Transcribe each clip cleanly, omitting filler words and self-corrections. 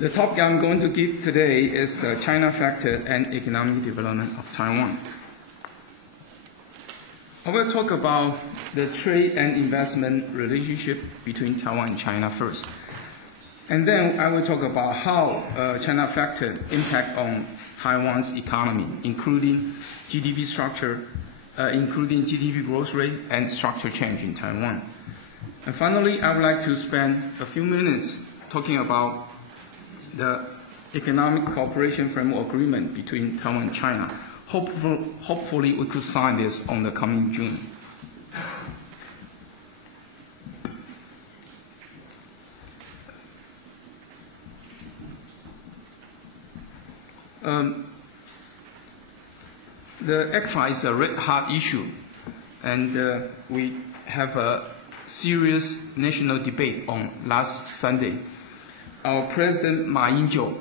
The topic I'm going to give today is the China factor and economic development of Taiwan. I will talk about the trade and investment relationship between Taiwan and China first. And then I will talk about how China factor impact on Taiwan's economy, including GDP structure, including GDP growth rate and structure change in Taiwan. And finally, I would like to spend a few minutes talking about the Economic Cooperation Framework Agreement between Taiwan and China. Hopefully, we could sign this on the coming June. The ECFA is a red-hot issue, and we have a serious national debate on last Sunday. Our President Ma Ying-jeou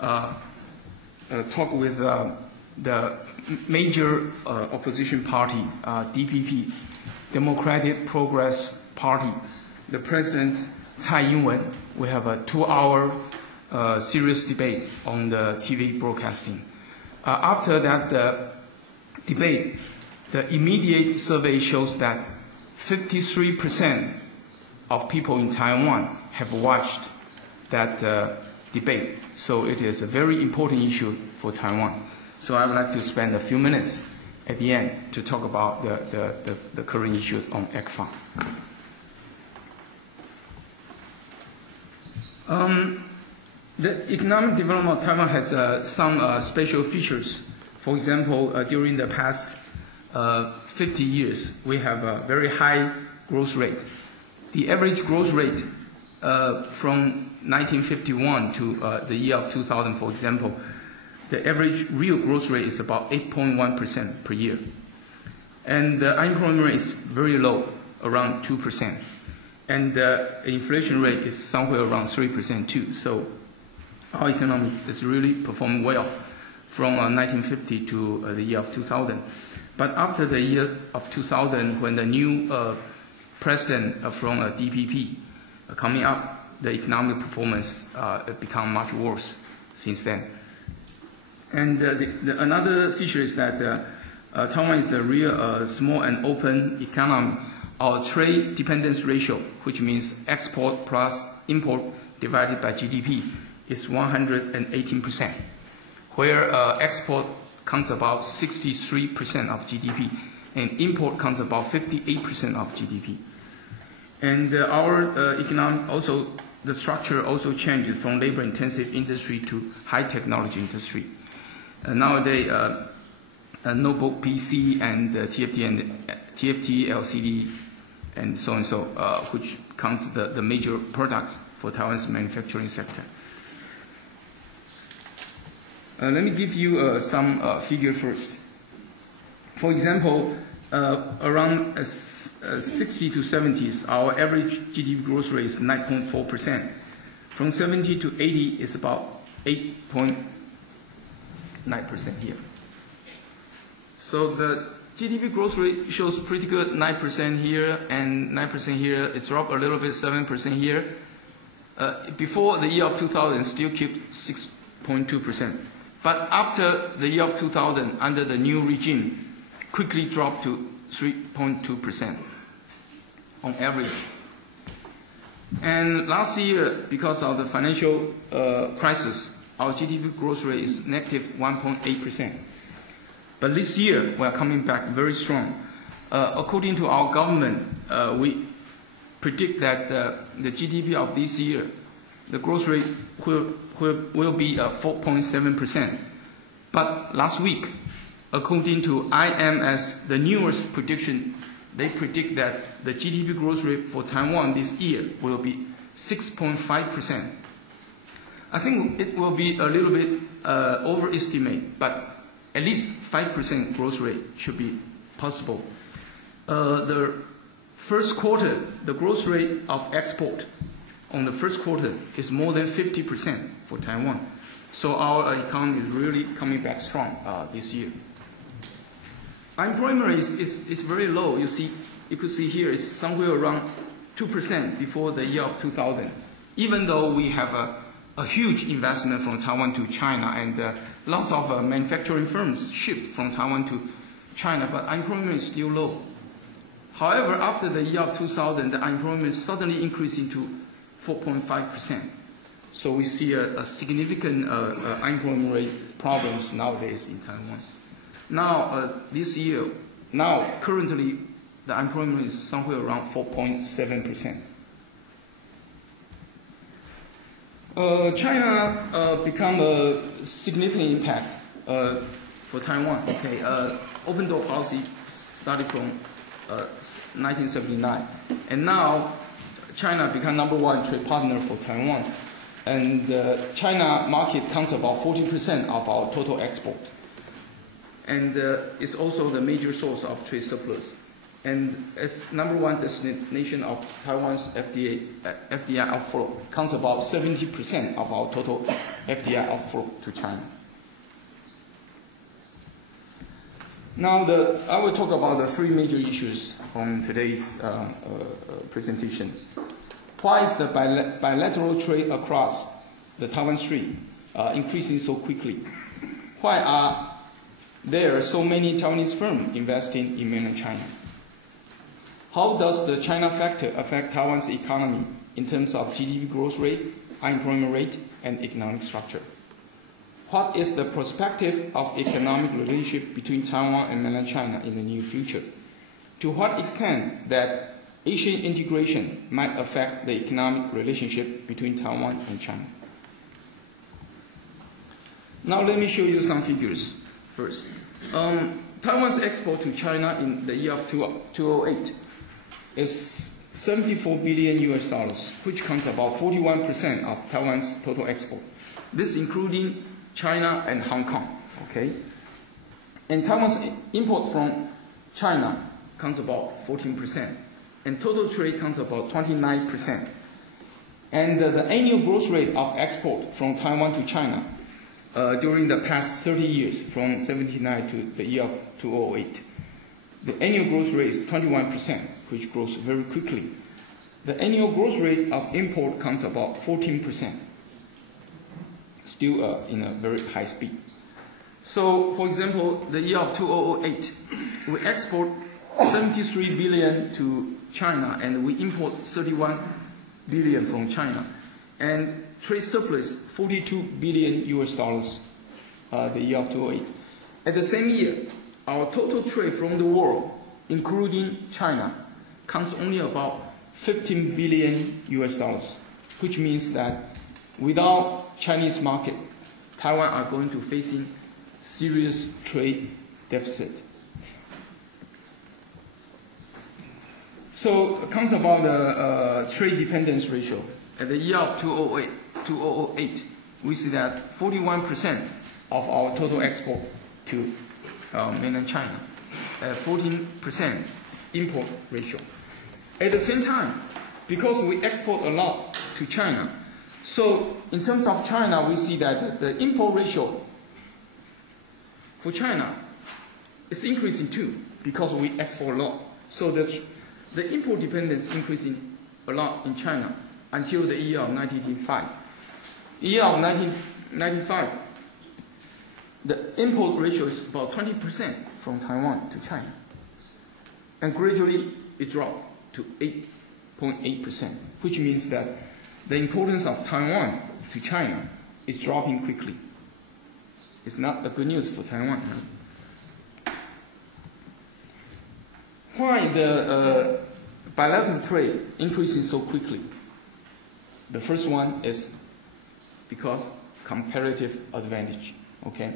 talked with the major opposition party, DPP, Democratic Progress Party, the President Tsai Ing-wen. We have a 2-hour serious debate on the TV broadcasting. After that debate, the immediate survey shows that 53% of people in Taiwan have watched that debate. So it is a very important issue for Taiwan. So I would like to spend a few minutes at the end to talk about the current issues on ECFA. The economic development of Taiwan has some special features. For example, during the past 50 years, we have a very high growth rate. The average growth rate from 1951 to the year of 2000, for example, the average real growth rate is about 8.1% per year. And the unemployment rate is very low, around 2%. And the inflation rate is somewhere around 3% too. So our economy is really performing well from 1950 to the year of 2000. But after the year of 2000, when the new president from DPP coming up, the economic performance become much worse since then. And another feature is that Taiwan is a real small and open economy. Our trade dependence ratio, which means export plus import divided by GDP, is 118%, where export counts about 63% of GDP, and import counts about 58% of GDP. And our economic also, the structure also changed from labor-intensive industry to high-technology industry. Nowadays, notebook PC and TFT, LCD, and so, which counts the major products for Taiwan's manufacturing sector. Let me give you some figure first. For example, around 60 to 70s, our average GDP growth rate is 9.4%. From 70 to 80 is about 8.9% here. So the GDP growth rate shows pretty good, 9% here and 9% here. It dropped a little bit, 7% here. Before the year of 2000, still keep 6.2%. But after the year of 2000, under the new regime, quickly dropped to 3.2% on average. And last year, because of the financial crisis, our GDP growth rate is negative 1.8%. But this year, we are coming back very strong. According to our government, we predict that the GDP of this year, the growth rate will be 4.7%. But last week, according to IMS, the newest prediction, they predict that the GDP growth rate for Taiwan this year will be 6.5%. I think it will be a little bit overestimate, but at least 5% growth rate should be possible. The first quarter, the growth rate of export on the first quarter is more than 50% for Taiwan. So our economy is really coming back strong this year. Unemployment rate is very low. You could see here it's somewhere around 2% before the year of 2000. Even though we have a huge investment from Taiwan to China, and lots of manufacturing firms shift from Taiwan to China, but unemployment is still low. However, after the year of 2000, the unemployment suddenly increasing to 4.5%. So we see a significant unemployment rate problems nowadays in Taiwan. Now, this year, currently, the unemployment is somewhere around 4.7%. China become a significant impact for Taiwan. Okay, open door policy started from 1979, and now China become #1 trade partner for Taiwan, and China market counts about 40% of our total export, and it's also the major source of trade surplus. And as #1 destination of Taiwan's FDI outflow, counts about 70% of our total FDI outflow to China. Now, I will talk about the three major issues from today's presentation. Why is the bilateral trade across the Taiwan Strait increasing so quickly? Why are there so many Taiwanese firms investing in mainland China? How does the China factor affect Taiwan's economy in terms of GDP growth rate, unemployment rate, and economic structure? What is the perspective of economic relationship between Taiwan and mainland China in the near future? To what extent that Asian integration might affect the economic relationship between Taiwan and China? Now let me show you some figures first. Taiwan's export to China in the year of 2008 is $74 billion, which counts about 41% of Taiwan's total export. This including China and Hong Kong, okay? And Taiwan's import from China counts about 14%, and total trade counts about 29%. And the annual growth rate of export from Taiwan to China during the past 30 years, from 1979 to the year of 2008, the annual growth rate is 21%, which grows very quickly. The annual growth rate of import counts about 14%, still in a very high speed. So, for example, the year of 2008, we export 73 billion to China, and we import 31 billion from China, and trade surplus $42 billion the year of 2008. At the same year, our total trade from the world, including China, counts only about $15 billion, which means that without Chinese market, Taiwan are going to facing serious trade deficit. So it comes about the trade dependence ratio. At the year of 2008, we see that 41% of our total export to mainland China, 14% import ratio. At the same time, because we export a lot to China, so in terms of China, we see that the import ratio for China is increasing too, because we export a lot. So the import dependence increasing a lot in China until the year of 1995. The year of 1995, the import ratio is about 20% from Taiwan to China. And gradually it dropped to 8.8%, which means that the importance of Taiwan to China is dropping quickly. It's not a good news for Taiwan. Why the bilateral trade increasing so quickly? The first one is because comparative advantage. Okay,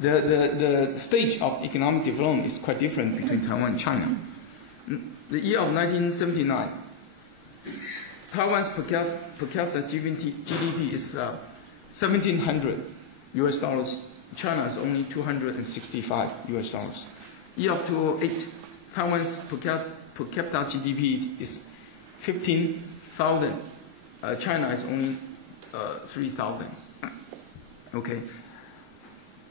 the stage of economic development is quite different between Taiwan and China. The year of 1979, Taiwan's per capita GDP is $1,700. China is only $265. Year of 2008, Taiwan's per capita GDP is 15,000. China is only 3,000. Okay.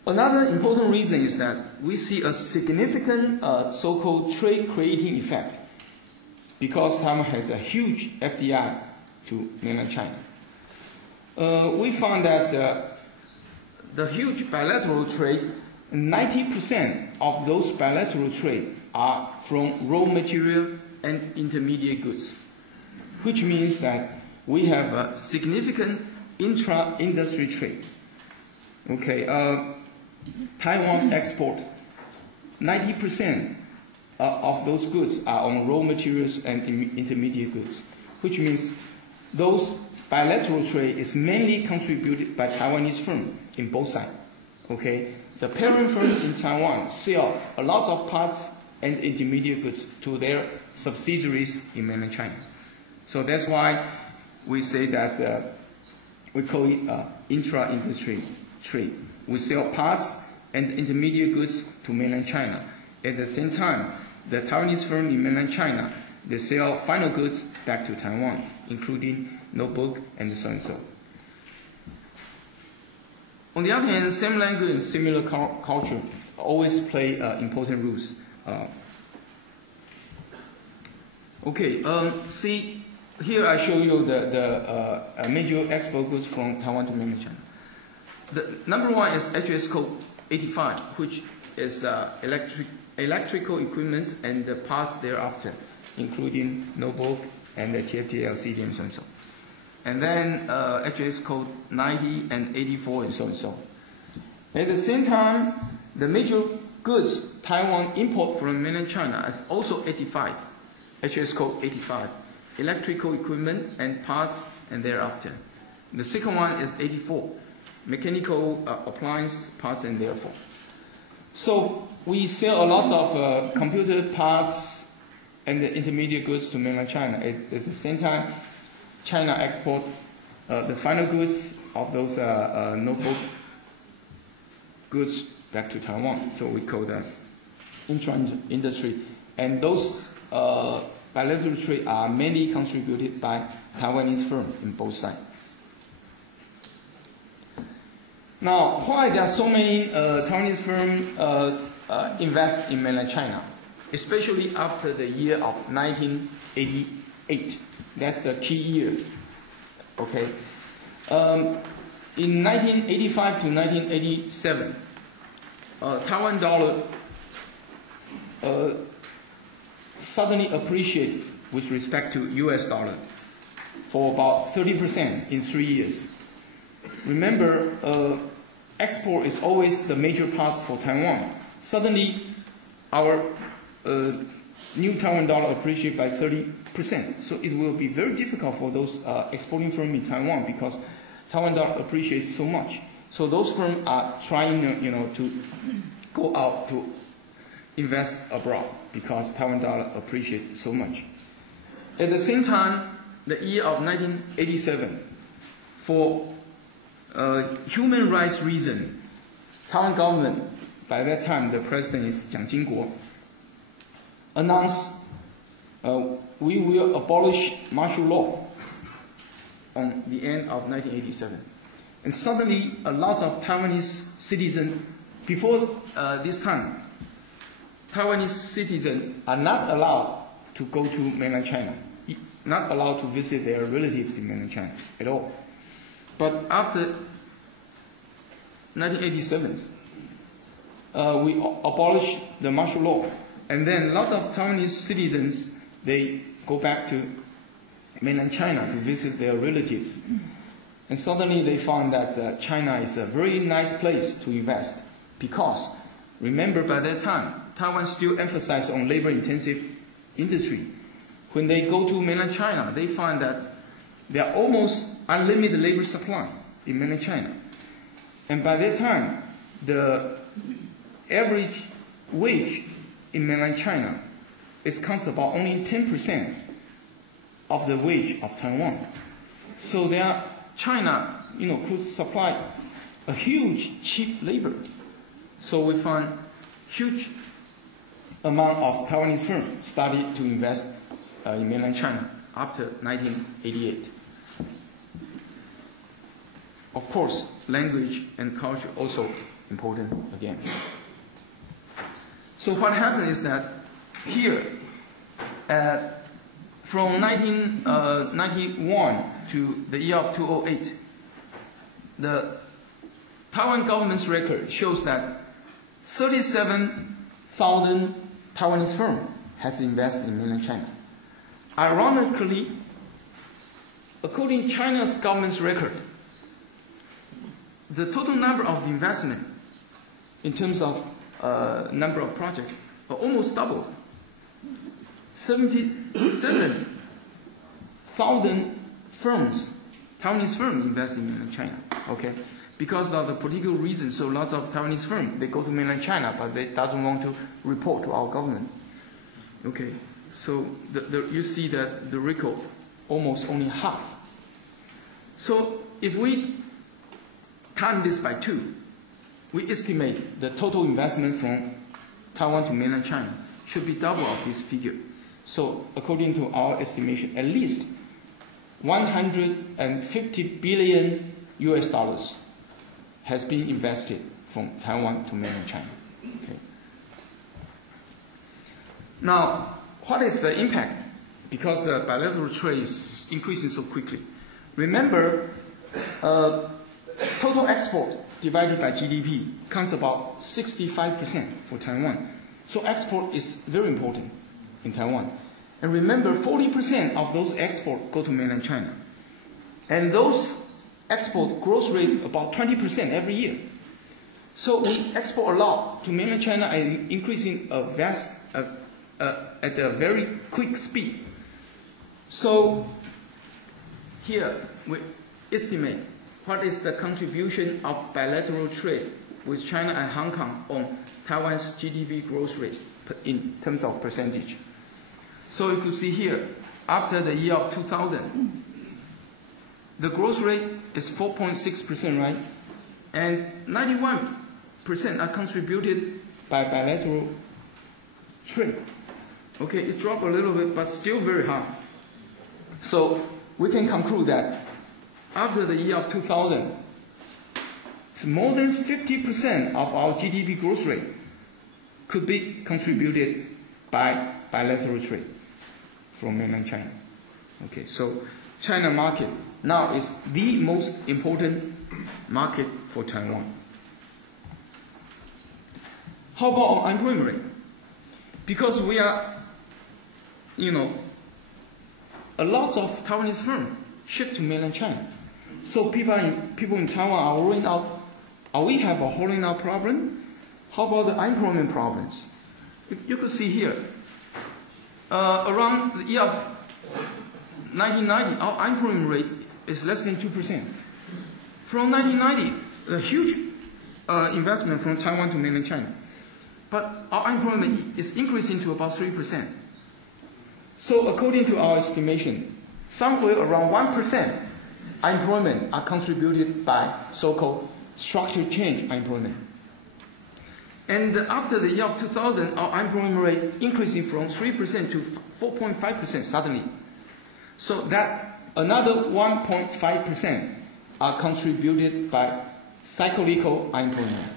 Another important reason is that we see a significant so-called trade creating effect because Taiwan has a huge FDI to mainland China. we found that the huge bilateral trade, 90% of those bilateral trade are from raw material and intermediate goods, which means that we have a significant intra-industry trade. Okay, Taiwan export, 90% of those goods are on raw materials and intermediate goods, which means those bilateral trade is mainly contributed by Taiwanese firms in both sides. Okay, the parent firms in Taiwan sell a lot of parts and intermediate goods to their subsidiaries in mainland China. So that's why we say that we call it intra-industry trade. We sell parts and intermediate goods to mainland China. At the same time, the Taiwanese firm in mainland China, they sell final goods back to Taiwan, including notebook and so and so. On the other hand, same language and similar culture always play important roles. See, here I show you the major export goods from Taiwan to mainland China. The number one is HS code 85, which is electrical equipment and the parts thereafter, including notebook and the TFT LCD and so and so. And then HS code 90 and 84 and so and so. At the same time, the major goods Taiwan import from mainland China is also 85, HS code 85, electrical equipment and parts and thereafter. The second one is 84, mechanical appliance parts and therefore. So we sell a lot of computer parts and the intermediate goods to mainland China. At the same time, China export the final goods of those notebook goods back to Taiwan. So we call that intra-industry. And those bilateral trade are mainly contributed by Taiwanese firms in both sides. Now, why there are so many Taiwanese firms invest in mainland China, especially after the year of 1988? That's the key year. Okay. In 1985 to 1987, Taiwan dollar suddenly appreciated with respect to US dollar for about 30% in 3 years. Remember, export is always the major part for Taiwan. Suddenly, our new Taiwan dollar appreciated by 30%. So it will be very difficult for those exporting firms in Taiwan because Taiwan dollar appreciates so much. So those firms are trying, to go out to invest abroad because Taiwan dollar appreciates so much. At the same time, the year of 1987, for human rights reason, Taiwan government, by that time the president is Jiang Jingguo, announced we will abolish martial law on the end of 1987. And suddenly a lot of Taiwanese citizens, before this time, Taiwanese citizens are not allowed to go to mainland China, not allowed to visit their relatives in mainland China at all. But after 1987, we abolished the martial law. And then a lot of Taiwanese citizens, they go back to mainland China to visit their relatives. And suddenly they found that China is a very nice place to invest because, remember by that time, Taiwan still emphasized on labor-intensive industry. When they go to mainland China, they find that there are almost unlimited labor supply in mainland China. And by that time, the average wage in mainland China counts about only 10% of the wage of Taiwan. So China, could supply a huge cheap labor. So we found huge amount of Taiwanese firms started to invest in mainland China after 1988. Of course, language and culture also important again. So what happened is that here, from 1991 to the year of 2008, the Taiwan government's record shows that 37,000 Taiwanese firms has invested in mainland China. Ironically, according to China's government's record, the total number of investment in terms of number of projects are almost double. 77,000 firms, Taiwanese firms, invest in mainland China. Okay, because of the political reasons, so lots of Taiwanese firms they go to mainland China, but they doesn't want to report to our government. Okay, so you see that the record almost only half. So if we time this by 2, we estimate the total investment from Taiwan to mainland China should be double of this figure. So according to our estimation, at least 150 billion US dollars has been invested from Taiwan to mainland China. Okay. Now, what is the impact? Because the bilateral trade is increasing so quickly. Remember, total export divided by GDP counts about 65% for Taiwan. So export is very important in Taiwan. And remember, 40% of those exports go to mainland China. And those export growth rate about 20% every year. So we export a lot to mainland China and increasing at a very quick speed. So here we estimate what is the contribution of bilateral trade with China and Hong Kong on Taiwan's GDP growth rate in terms of percentage. So you can see here, after the year of 2000, the growth rate is 4.6%, right? And 91% are contributed by bilateral trade. Okay, it dropped a little bit, but still very high. So we can conclude that after the year of 2000, more than 50% of our GDP growth rate could be contributed by bilateral trade from mainland China. Okay, so China market now is the most important market for Taiwan. How about unemployment rate? Because we are, a lot of Taiwanese firms shift to mainland China. So people in Taiwan are rolling out, we have a holding out problem. How about the unemployment problems? You could see here, around the year of 1990, our unemployment rate is less than 2%. From 1990, a huge investment from Taiwan to mainland China. But our unemployment is increasing to about 3%. So according to our estimation, somewhere around 1% unemployment are contributed by so-called structural change unemployment. And after the year of 2000, our unemployment rate increasing from 3% to 4.5% suddenly. So that another 1.5% are contributed by cyclical unemployment.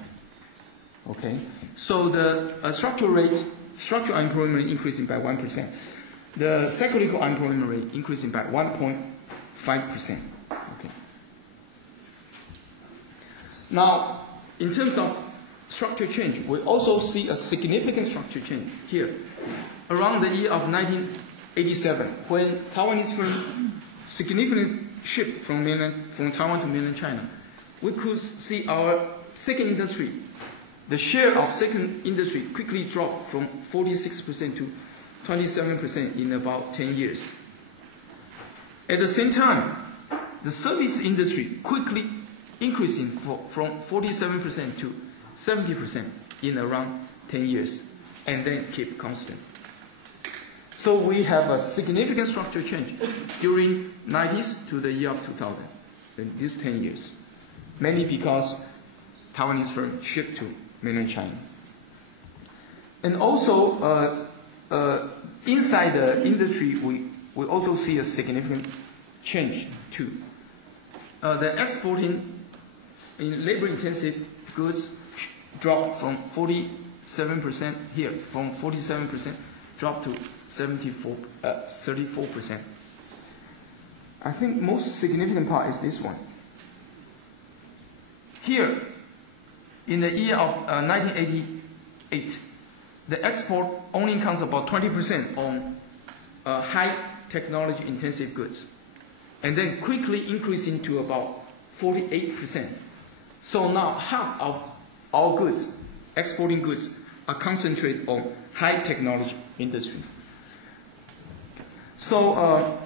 Okay, so the structural unemployment rate increasing by 1%. The cyclical unemployment rate increasing by 1.5%. Okay. Now, in terms of structure change, we also see a significant structure change here. Around the year of 1987, when Taiwanese firms significantly shift from Taiwan to mainland China, we could see our second industry, the share of second industry quickly dropped from 46% to 27% in about 10 years. At the same time, the service industry quickly increasing from 47% to 70% in around 10 years, and then keep constant. So we have a significant structure change during 90s to the year of 2000, in these 10 years, mainly because Taiwanese firms shift to mainland China. And also, inside the industry, we also see a significant change too. The exporting in labor-intensive goods dropped from 47% here, from 47% dropped to 34%. I think most significant part is this one. Here, in the year of 1988, the export only counts about 20% on high technology intensive goods, and then quickly increasing to about 48%. So now half of our goods, exporting goods, are concentrated on high technology industry. So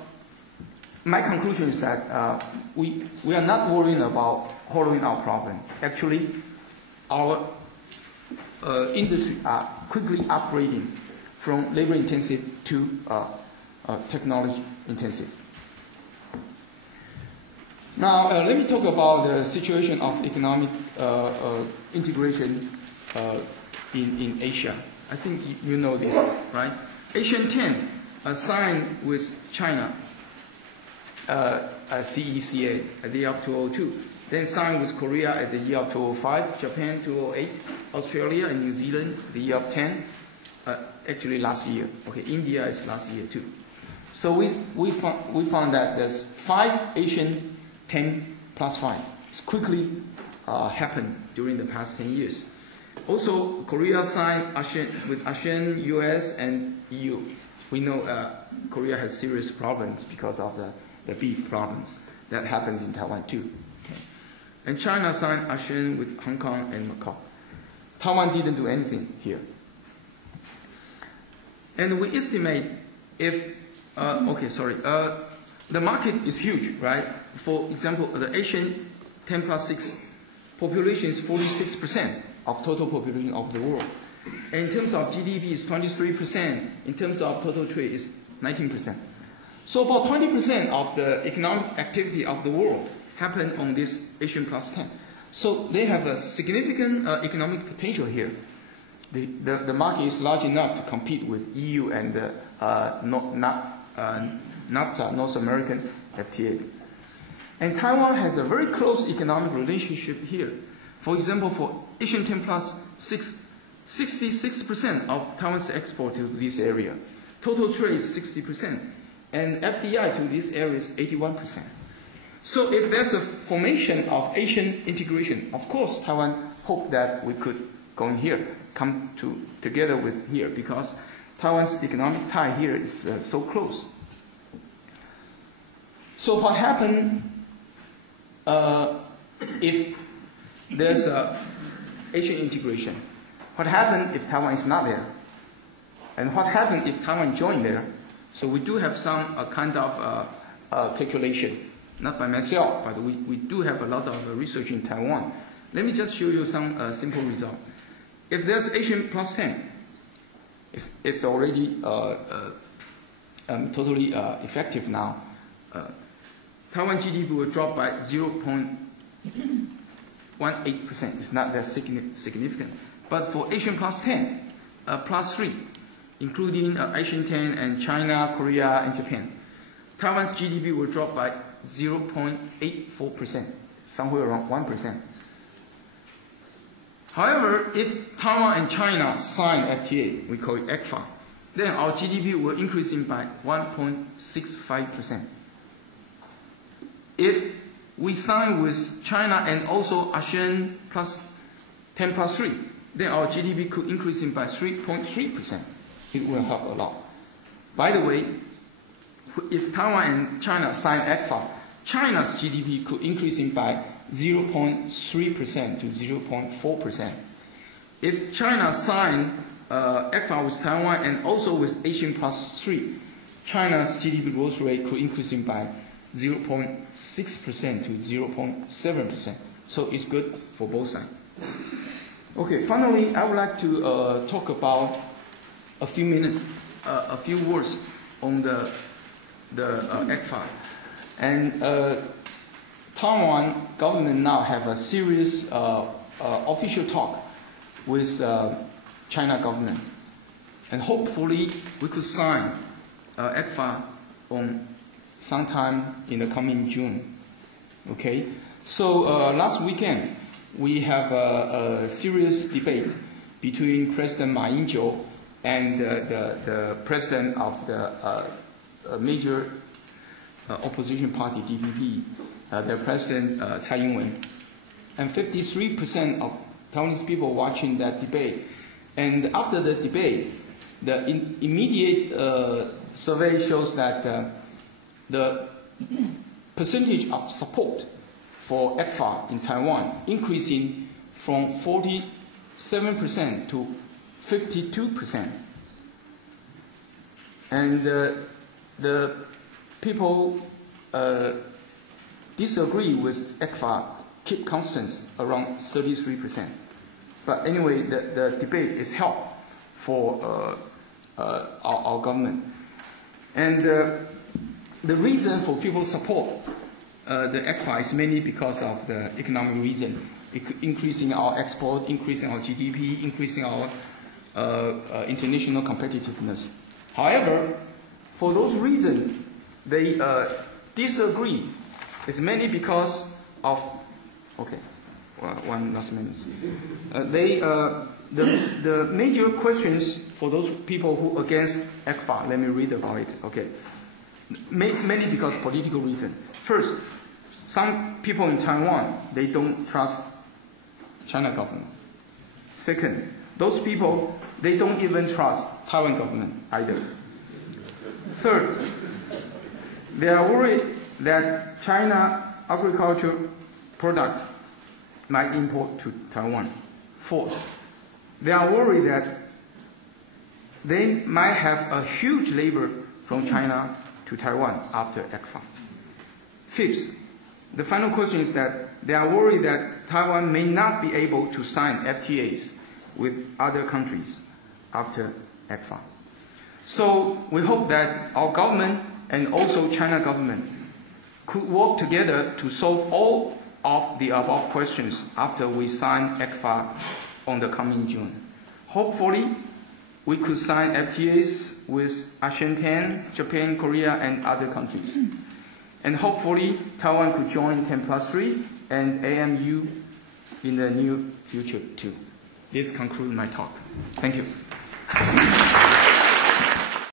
my conclusion is that we are not worrying about hollowing out problem. Actually, our industry are quickly upgrading from labor intensive to technology intensive. Now, let me talk about the situation of economic integration in Asia. I think you know this, right? Asian 10 signed with China, CECA at the year of 2002. Then signed with Korea at the year of 2005, Japan 2008, Australia and New Zealand the year of 10, actually last year. Okay, India is last year too. So we found that there's 5 Asian 10 plus 5. It's quickly happened during the past 10 years. Also, Korea signed with ASEAN, US, and EU. We know Korea has serious problems because of the beef problems. That happens in Taiwan too. Okay. And China signed ASEAN with Hong Kong and Macau. Taiwan didn't do anything here. And we estimate if, the market is huge, right? For example, the Asian 10 plus 6 population is 46% of total population of the world. And in terms of GDP, it's 23%. In terms of total trade, it's 19%. So about 20% of the economic activity of the world happen on this Asian plus 10. So they have a significant economic potential here. The market is large enough to compete with EU and NAFTA, North American FTA. And Taiwan has a very close economic relationship here. For example, for Asian 10 plus 6, 66% of Taiwan's export to this area. Total trade is 60%. And FDI to this area is 81%. So if there's a formation of Asian integration, of course Taiwan hoped that we could go in here, come together with here, because Taiwan's economic tie here is so close. So what happened if there's Asian integration? What happened if Taiwan is not there? And what happened if Taiwan joined there? So we do have some kind of calculation, not by myself, but we do have a lot of research in Taiwan. Let me just show you some simple result. If there's Asian plus 10, it's already totally effective now. Taiwan GDP will drop by 0.18%. It's not that significant. But for Asian plus 10, plus 3, including Asian 10 and China, Korea, and Japan, Taiwan's GDP will drop by 0.84%, somewhere around 1%. However, if Taiwan and China sign FTA, we call it ECFA, then our GDP will increase by 1.65%. If we sign with China and also ASEAN plus 10 plus 3, then our GDP could increase by 3.3%. It will help a lot. By the way, if Taiwan and China sign ECFA, China's GDP could increase by 0.3% to 0.4%. If China sign ECFA with Taiwan and also with Asian plus 3, China's GDP growth rate could increase by 0.6% to 0.7%. So it's good for both sides. Okay, finally, I would like to talk about a few words on the ECFA. And Taiwan government now have a serious official talk with China government. And hopefully we could sign ECFA on sometime in the coming June. Okay? So last weekend, we have a serious debate between President Ma Ying-jeou and the president of the major opposition party, DPP, their president, Tsai Ing-wen. and 53% of Taiwanese people watching that debate. And after the debate, the immediate survey shows that the percentage of support for ECFA in Taiwan increasing from 47% to 52%. And the people disagree with ECFA keep constant around 33%. But anyway, the debate is held for our government. And the reason for people's support the ECFA is mainly because of the economic reason, increasing our export, increasing our GDP, increasing our international competitiveness. However, for those reasons, they disagree. It's mainly because of, okay, one last minute. The major questions for those people who are against ECFA, let me read about it, okay. Mainly because of political reason. First, some people in Taiwan, they don't trust China government. Second, those people, they don't even trust Taiwan government either. Third, they are worried that China agriculture product might import to Taiwan. Fourth, they are worried that they might have a huge labor from China to Taiwan after ECFA. Fifth, the final question is that they are worried that Taiwan may not be able to sign FTAs with other countries after ECFA. So we hope that our government and also China government could work together to solve all of the above questions after we sign ECFA on the coming June. Hopefully, we could sign FTAs with ASEAN 10, Japan, Korea, and other countries. And hopefully, Taiwan could join 10+3 and AMU in the near future too. This concludes my talk. Thank you.